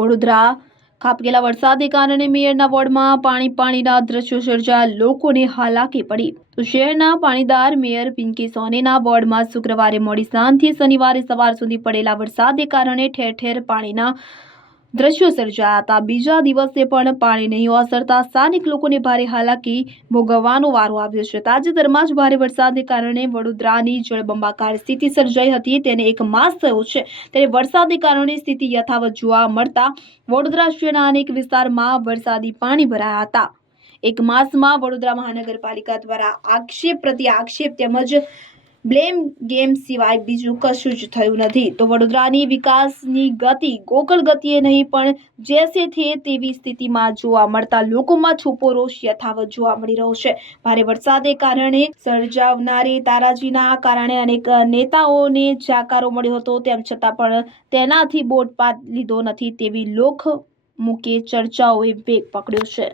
વડોદરા ખાબકેલા વરસાદને કારણે મેયરના વોર્ડમાં પાણીના દ્રશ્યો સર્જાયા, લોકોને હાલાકી પડી। તો શહેરના પાણીદાર મેયર પિંકી સોનીના વોર્ડમાં શુક્રવારે મોડી સાંજથી શનિવારે સવાર સુધી પડેલા વરસાદને કારણે ઠેર ઠેર પાણીના દ્રશ્યો સર્જાયા હતા। બીજા દિવસે પણ પાણી નહીં ઓસરતા સ્થાનિક લોકોને ભારે હાલાકી ભોગવવાનો વારો આવ્યો છે। તાજેતરમાં જ ભારે વરસાદને કારણે વડોદરાની જળબંબાકાર સ્થિતિ સર્જાઈ હતી, તેને એક માસ થયો છે, ત્યારે વરસાદને કારણે સ્થિતિ યથાવત જોવા મળતા વડોદરા શહેરના અનેક વિસ્તારમાં વરસાદી પાણી ભરાયા હતા। એક માસમાં વડોદરા મહાનગરપાલિકા દ્વારા આક્ષેપ પ્રતિ આક્ષેપ તેમજ બ્લેમ ગેમ સિવાય બીજું કશું જ થયું નથી। તો વડોદરાની વિકાસની ગતિ ગોકળ ગતિએ નહીં પણ જેસે થે તેવી સ્થિતિમાં જોવા મળતા લોકોમાં છૂપો રોષ યથાવત જોવા મળી રહ્યો છે। ભારે વરસાદને કારણે સર્જાવનારી તારાજીના કારણે અનેક નેતાઓને જાકારો મળ્યો હતો, તેમ છતાં પણ તેનાથી બોધપાઠ લીધો નથી તેવી લોકમુખે ચર્ચાઓએ વેગ પકડ્યો છે।